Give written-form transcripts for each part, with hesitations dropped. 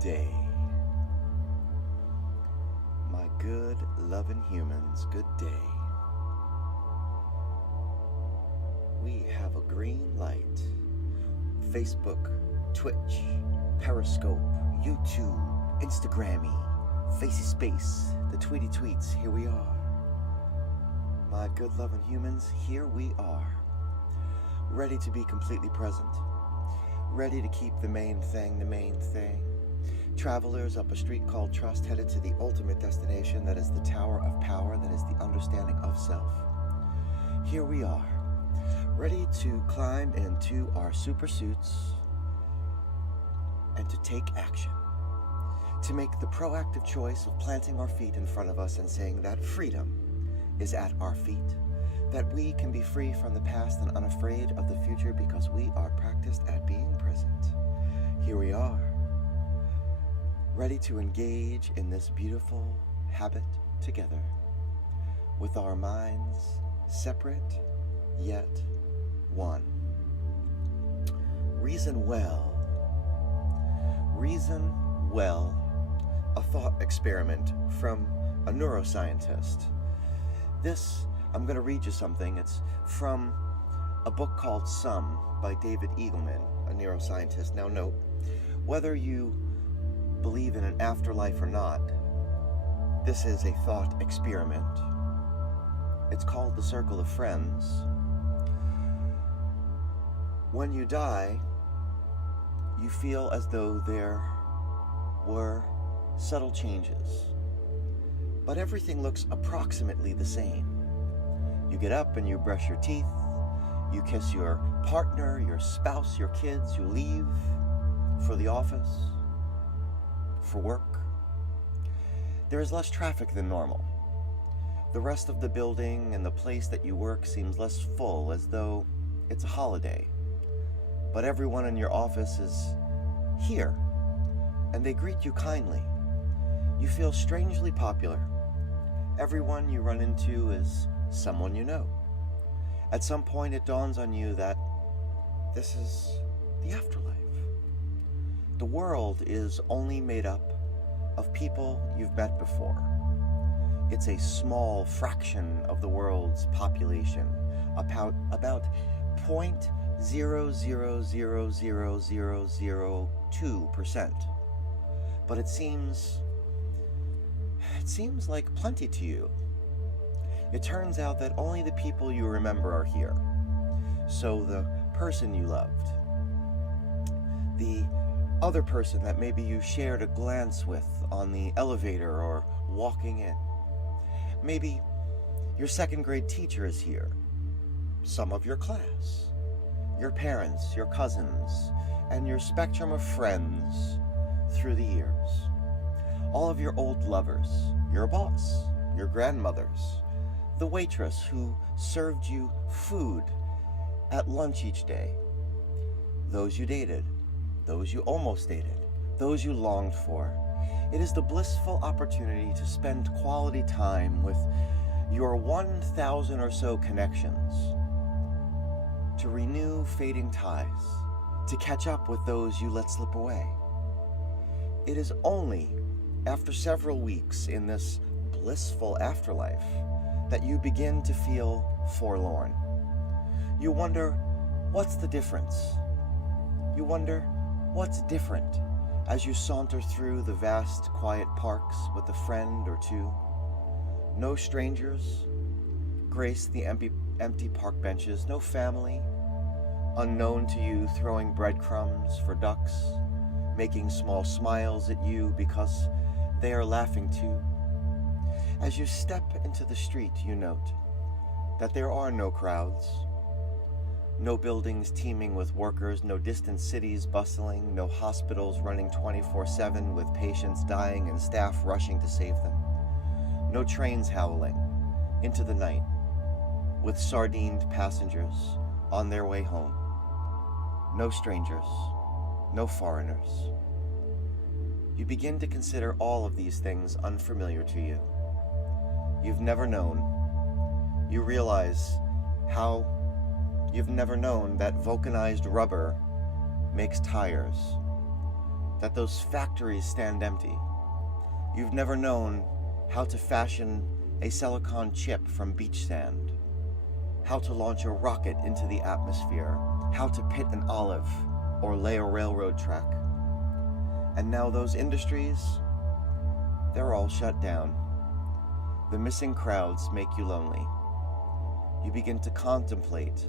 Day. My good, loving humans, good day. We have a green light. Facebook, Twitch, Periscope, YouTube, Instagrammy, Facey Space, the Tweety Tweets, here we are. My good, loving humans, here we are. Ready to be completely present. Ready to keep the main thing the main thing. Travelers up a street called Trust, headed to the ultimate destination that is the Tower of Power, that is the understanding of self. Here we are, ready to climb into our super suits and to take action. To make the proactive choice of planting our feet in front of us and saying that freedom is at our feet, that we can be free from the past and unafraid of the future because we are practiced at being present. Here we are, ready to engage in this beautiful habit together, with our minds separate yet one. Reason well, a thought experiment from a neuroscientist. I'm going to read you something. It's from a book called Some by David Eagleman, a neuroscientist. Now note, whether you believe in an afterlife or not, this is a thought experiment. It's called The Circle of Friends. When you die, you feel as though there were subtle changes, but everything looks approximately the same. You get up and you brush your teeth, you kiss your partner, your spouse, your kids, you leave for the office, for work. There is less traffic than normal. The rest of the building and the place that you work seems less full, as though it's a holiday. But everyone in your office is here, and they greet you kindly. You feel strangely popular. Everyone you run into is someone you know. At some point it dawns on you that this is the afterlife. The world is only made up of people you've met before. It's a small fraction of the world's population, about 0.0000002%. But it seems like plenty to you. It turns out that only the people you remember are here. So the person you loved, the other person that maybe you shared a glance with on the elevator or walking in. Maybe your second grade teacher is here, some of your class, your parents, your cousins, and your spectrum of friends through the years. All of your old lovers, your boss, your grandmothers, the waitress who served you food at lunch each day, those you dated, those you almost dated, those you longed for. It is the blissful opportunity to spend quality time with your 1,000 or so connections, to renew fading ties, to catch up with those you let slip away. It is only after several weeks in this blissful afterlife that you begin to feel forlorn. You wonder, what's the difference? You wonder, what's different as you saunter through the vast, quiet parks with a friend or two? No strangers grace the empty park benches, no family, unknown to you, throwing breadcrumbs for ducks, making small smiles at you because they are laughing too. As you step into the street, you note that there are no crowds, no buildings teeming with workers, no distant cities bustling, no hospitals running 24/7 with patients dying and staff rushing to save them, no trains howling into the night with sardined passengers on their way home, no strangers, no foreigners. You begin to consider all of these things unfamiliar to you. You've never known. You realize how you've never known that vulcanized rubber makes tires. that those factories stand empty. You've never known how to fashion a silicon chip from beach sand, how to launch a rocket into the atmosphere, how to pit an olive or lay a railroad track. And now those industries, they're all shut down. The missing crowds make you lonely. You begin to contemplate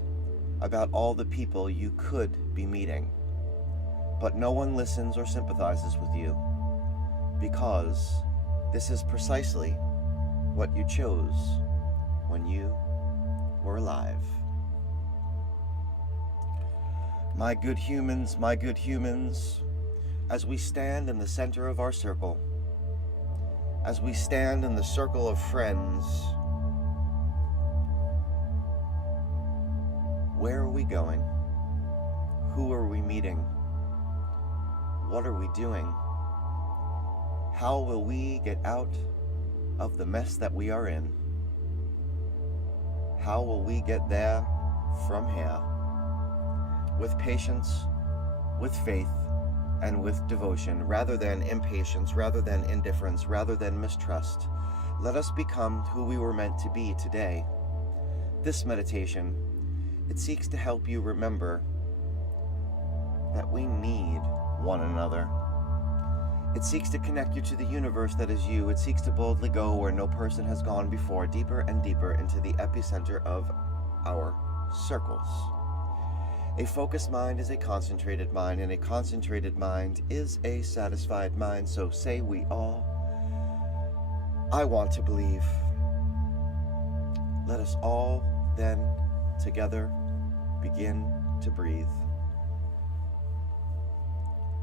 about all the people you could be meeting, but no one listens or sympathizes with you, because this is precisely what you chose when you were alive. My good humans, as we stand in the center of our circle, as we stand in the circle of friends, where are we going? Who are we meeting? What are we doing? How will we get out of the mess that we are in? How will we get there from here? With patience, with faith, and with devotion, rather than impatience, rather than indifference, rather than mistrust. Let us become who we were meant to be today. This meditation, it seeks to help you remember that we need one another. It seeks to connect you to the universe that is you. It seeks to boldly go where no person has gone before, deeper and deeper into the epicenter of our circles. A focused mind is a concentrated mind, and a concentrated mind is a satisfied mind. So say we all, I want to believe. Let us all then together begin to breathe.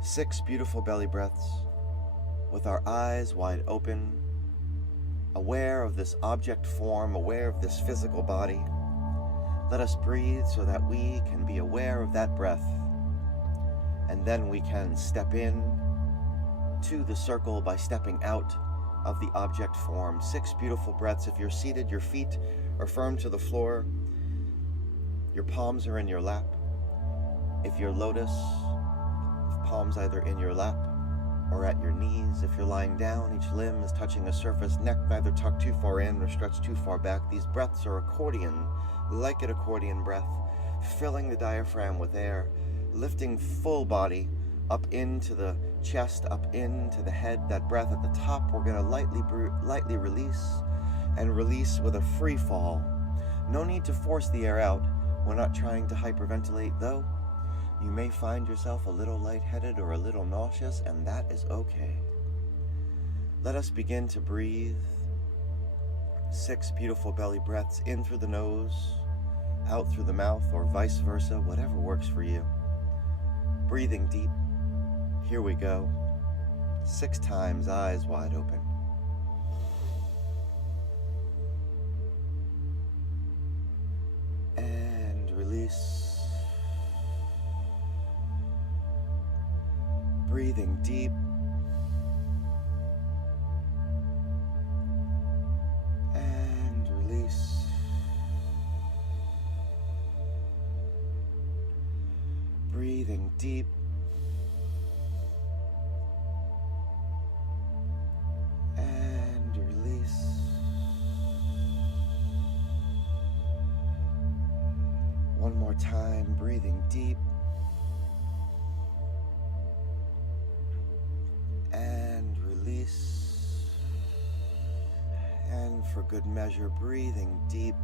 6 beautiful belly breaths with our eyes wide open, aware of this object form, aware of this physical body. Let us breathe so that we can be aware of that breath, and then we can step in to the circle by stepping out of the object form. 6 beautiful breaths. If you're seated, your feet are firm to the floor, your palms are in your lap. If you're lotus, palms either in your lap or at your knees. If you're lying down, each limb is touching a surface, neck neither tucked too far in nor stretched too far back. These breaths are accordion, like an accordion breath, filling the diaphragm with air, lifting full body up into the chest, up into the head. That breath at the top, we're going to lightly release, and release with a free fall. No need to force the air out. We're not trying to hyperventilate, though. You may find yourself a little lightheaded or a little nauseous, and that is okay. Let us begin to breathe. 6 beautiful belly breaths, in through the nose, out through the mouth, or vice versa, whatever works for you. Breathing deep. Here we go. 6 times, eyes wide open. And release. Breathing deep. And release. Breathing deep. And release. One more time, breathing deep. And release. And for good measure, breathing deep.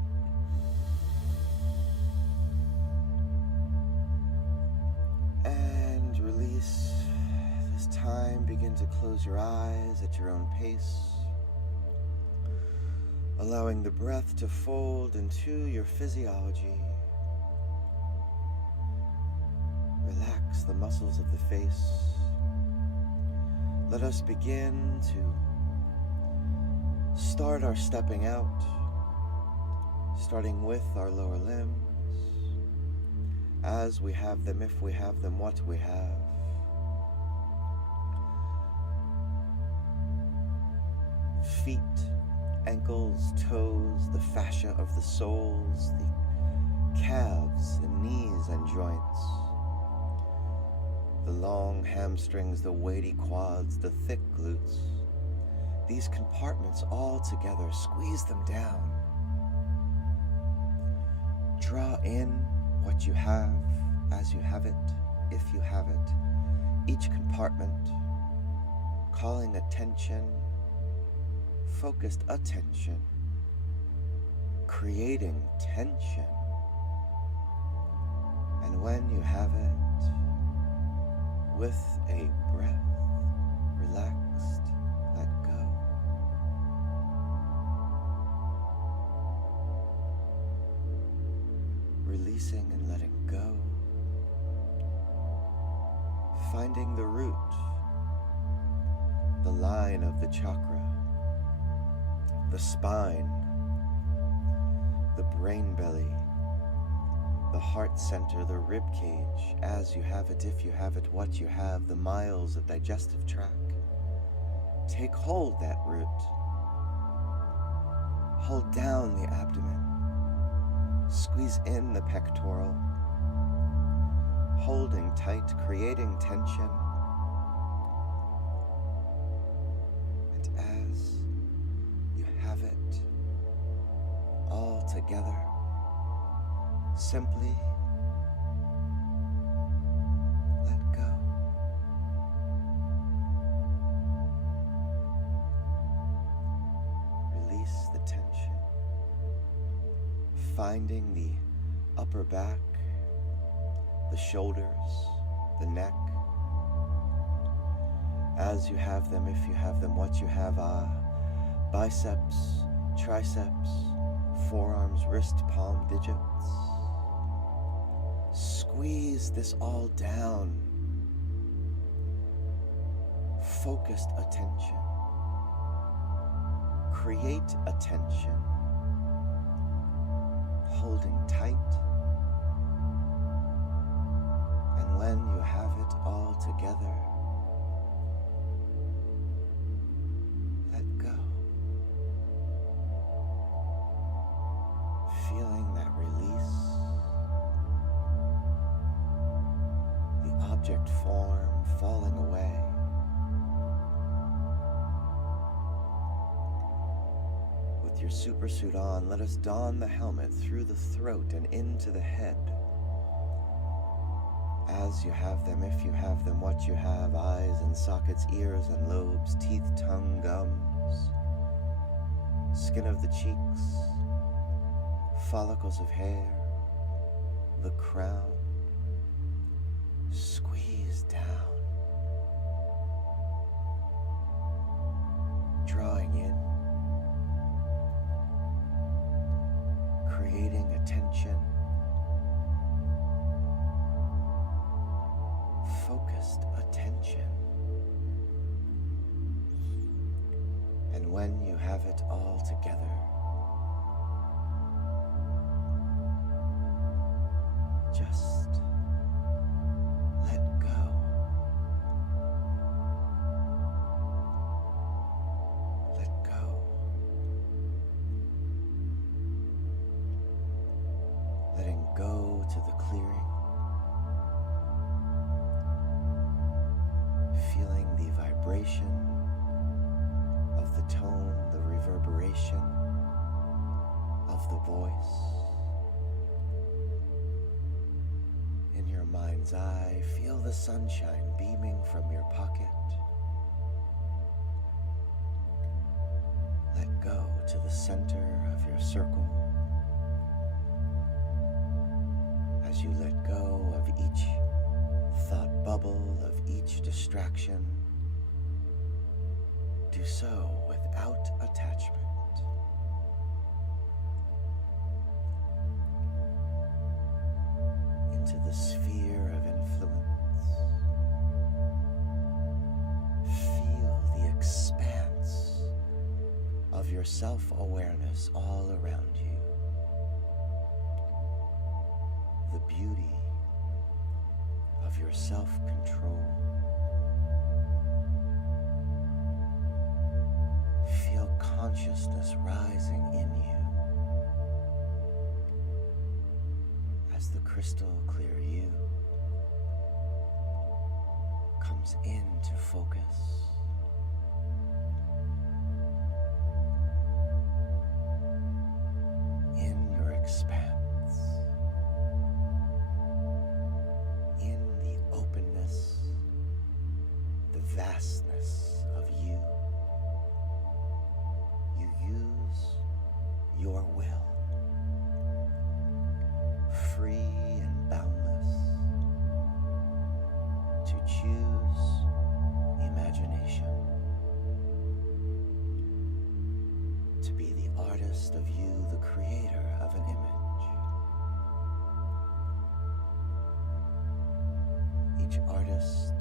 And release. This time, begin to close your eyes at your own pace, allowing the breath to fold into your physiology. Relax the muscles of the face. Let us begin to start our stepping out, starting with our lower limbs, as we have them, if we have them, what we have. Feet, ankles, toes, the fascia of the soles, the calves, the knees and joints. The long hamstrings, the weighty quads, the thick glutes. These compartments all together, squeeze them down. Draw in what you have as you have it, if you have it. Each compartment, calling attention, focused attention, creating tension. And when you have it, with a breath, relaxed, let go. Releasing and letting go. Finding the root, the line of the chakra, the spine, the brain belly, the heart center, the rib cage, as you have it, if you have it, what you have, the miles of digestive tract. Take hold that root. Hold down the abdomen. Squeeze in the pectoral. Holding tight, creating tension. And as you have it all together, simply let go. Release the tension. Finding the upper back, the shoulders, the neck, as you have them, if you have them, what you have, biceps, triceps, forearms, wrist, palm, digits. Squeeze this all down. Focused attention. Create attention. Holding tight. And when you have it all together, let go. Feeling that release. The object form falling away. With your supersuit on, let us don the helmet through the throat and into the head. As you have them, if you have them, what you have, eyes and sockets, ears and lobes, teeth, tongue, gums, skin of the cheeks, follicles of hair, the crown. Squeeze down, drawing in, creating attention, focused attention. And when you have it all together, just let go. Let go. Letting go to the clearing. Feeling the vibration of the tone, the reverberation of the voice. In your mind's eye, feel the sunshine beaming from your pocket. Let go to the center of your circle. As you let go of each thought bubble, of each distraction, do so without attachment. Into the sphere of influence. Feel the expanse of your self-awareness all around you. The beauty of your self-control. Feel consciousness rising in you as the crystal clear you comes into focus. In your expanse, in the openness, the vastness of you, you use your will, free and boundless, to choose imagination, to be the artist of you, the creator of an image. Each artist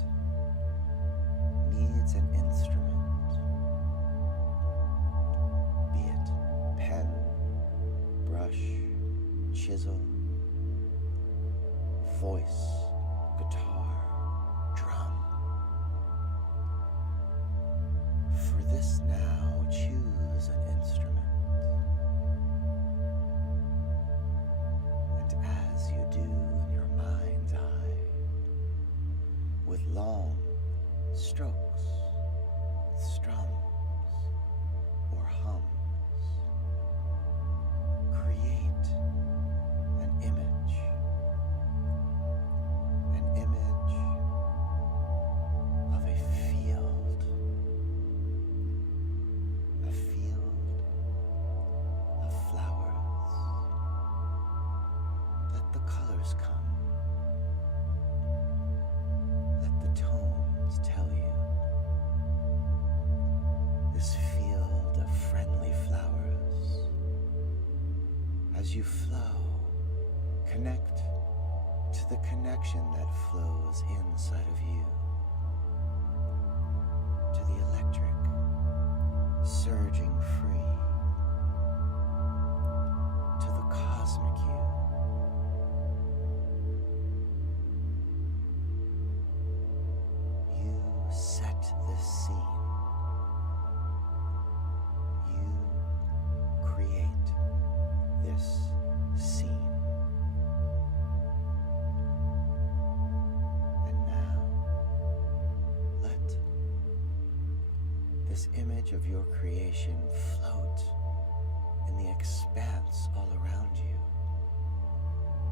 needs an instrument, be it pen, brush, chisel, voice, guitar, drum. For this now, choose an instrument. And as you do in your mind's eye, with long strokes, strums, or hums, create an image of a field of flowers. Let the colors come. Let the tones tell you. This field of friendly flowers. As you flow, connect to the connection that flows inside of you, to the electric surging free, to the cosmic you. You set this scene. You create this scene. This image of your creation float in the expanse all around you.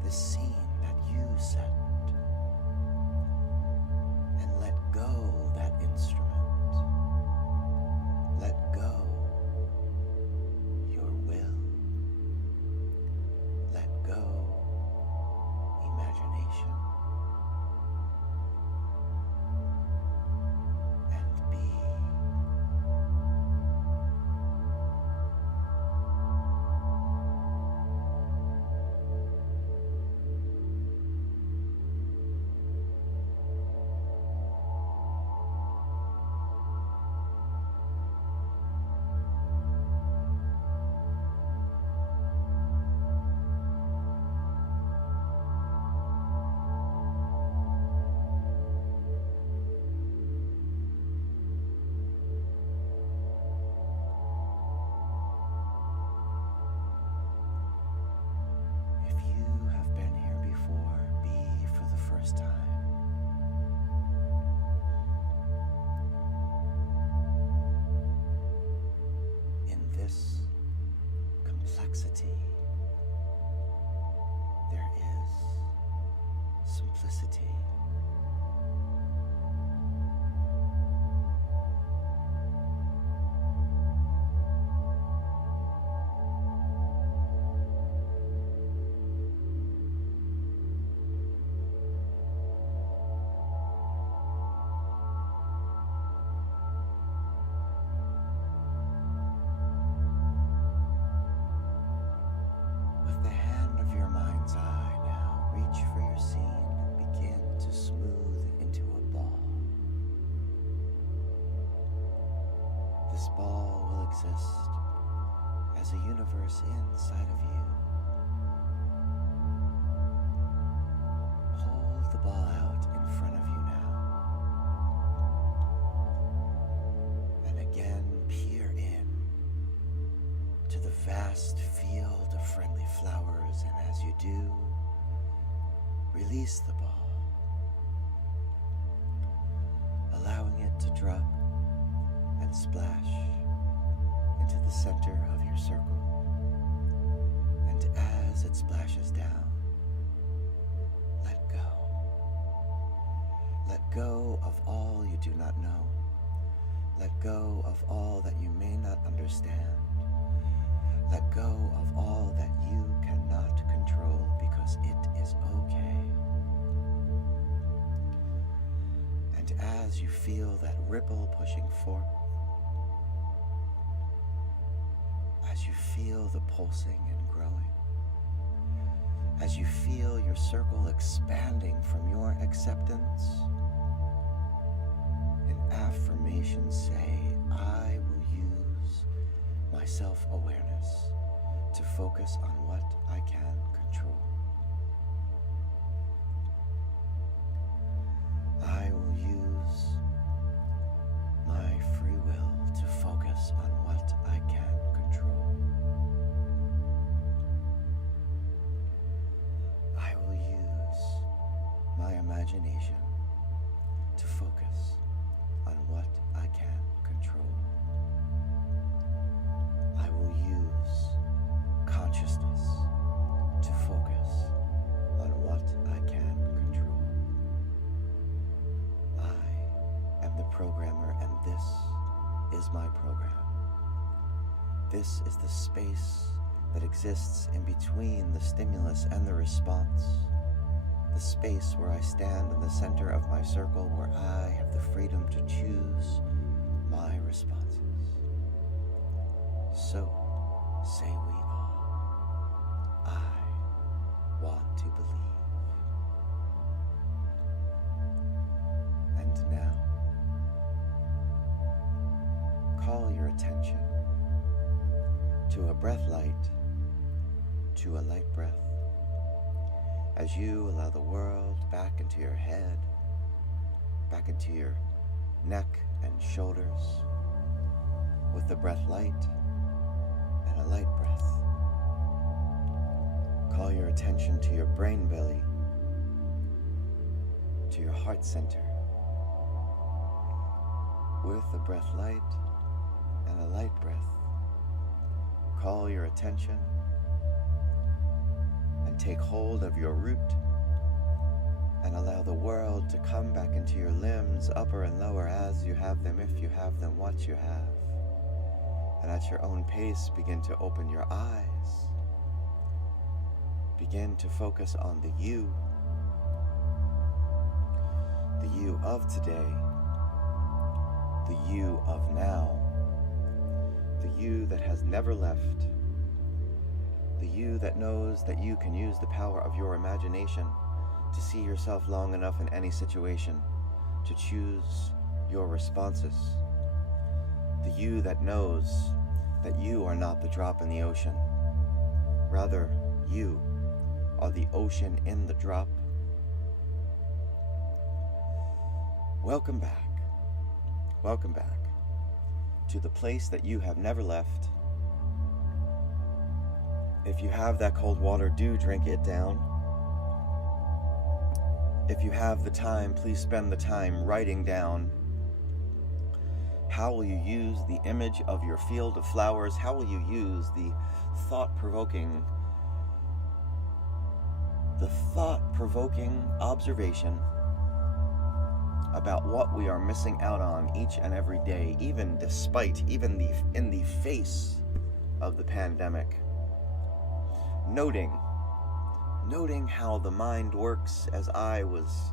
The scene that you set. And let go that instrument. Let go your will. Let go imagination. There is simplicity. This ball will exist as a universe inside of you. Hold the ball out in front of you now. And again, peer in to the vast field of friendly flowers, and as you do, release the ball. allowing it to drop and splash into the center of your circle. And as it splashes down, let go. Let go of all you do not know. Let go of all that you may not understand. Let go of all that you cannot control, because it is okay. And as you feel that ripple pushing forth, as you feel the pulsing and growing, as you feel your circle expanding from your acceptance, in affirmation say, I will use my self-awareness to focus on what I can control. I will use my free will to focus on what I can control. I will use my imagination to focus on what I can control. I will use consciousness to focus on what I can control. I am the programmer, and this is my program. This is the space that exists in between the stimulus and the response. The space where I stand in the center of my circle, where I have the freedom to choose my responses. So, say we all, I want to believe. And now, call your attention to a breath light, to a light breath, as you allow the world back into your head, back into your neck and shoulders, with the breath light and a light breath. Call your attention to your brain belly, to your heart center, with a breath light and a light breath. Call your attention and take hold of your root, and allow the world to come back into your limbs, upper and lower, as you have them, if you have them, what you have. And at your own pace, begin to open your eyes. Begin to focus on the you of today, the you of now, the you that has never left, the you that knows that you can use the power of your imagination to see yourself long enough in any situation to choose your responses. The you that knows that you are not the drop in the ocean. Rather, you are the ocean in the drop. Welcome back. Welcome back to the place that you have never left. If you have that cold water, do drink it down. If you have the time, please spend the time writing down. How will you use the image of your field of flowers? How will you use the thought-provoking observation about what we are missing out on each and every day, even in the face of the pandemic? Noting how the mind works. As I was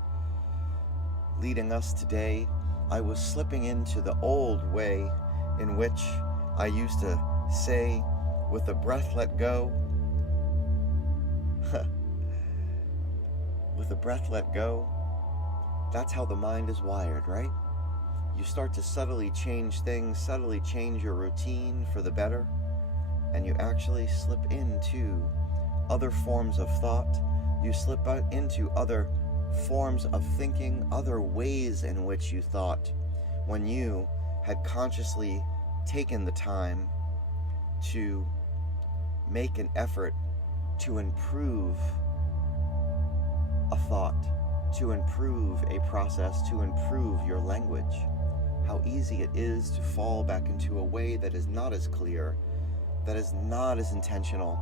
leading us today, I was slipping into the old way in which I used to say, with a breath let go. With a breath let go. That's how the mind is wired, right? You start to subtly change things, subtly change your routine for the better, and you actually slip into other forms of thought. You slip out into other forms of thinking, other ways in which you thought, when you had consciously taken the time to make an effort to improve a thought, to improve a process, to improve your language. How easy it is to fall back into a way that is not as clear, that is not as intentional,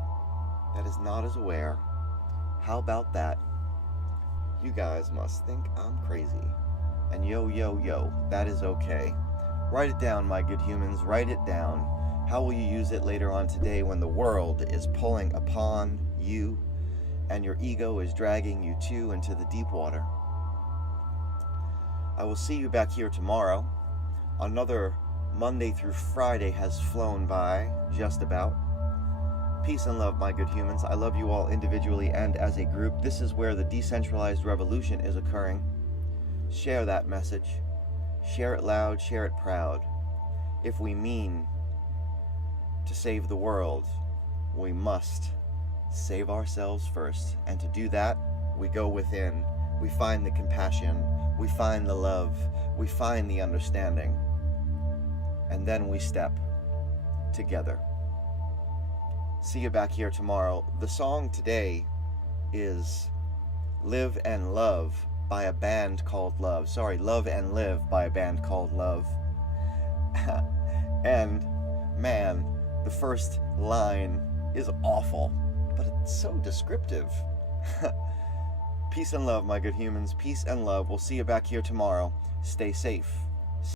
that is not as aware. How about that? You guys must think I'm crazy. And yo, that is okay. Write it down, my good humans, write it down. How will you use it later on today when the world is pulling upon you and your ego is dragging you too into the deep water? I will see you back here tomorrow. Another Monday through Friday has flown by, just about. Peace and love, my good humans. I love you all individually and as a group. This is where the decentralized revolution is occurring. Share that message. Share it loud, share it proud. If we mean to save the world, we must save ourselves first. And to do that, we go within. We find the compassion. We find the love. We find the understanding. And then we step together. See you back here tomorrow. The song today is Live and Love by a band called Love. Sorry, Love and Live by a band called Love. And man, the first line is awful, but it's so descriptive. Peace and love, my good humans. Peace and love. We'll see you back here tomorrow. Stay safe.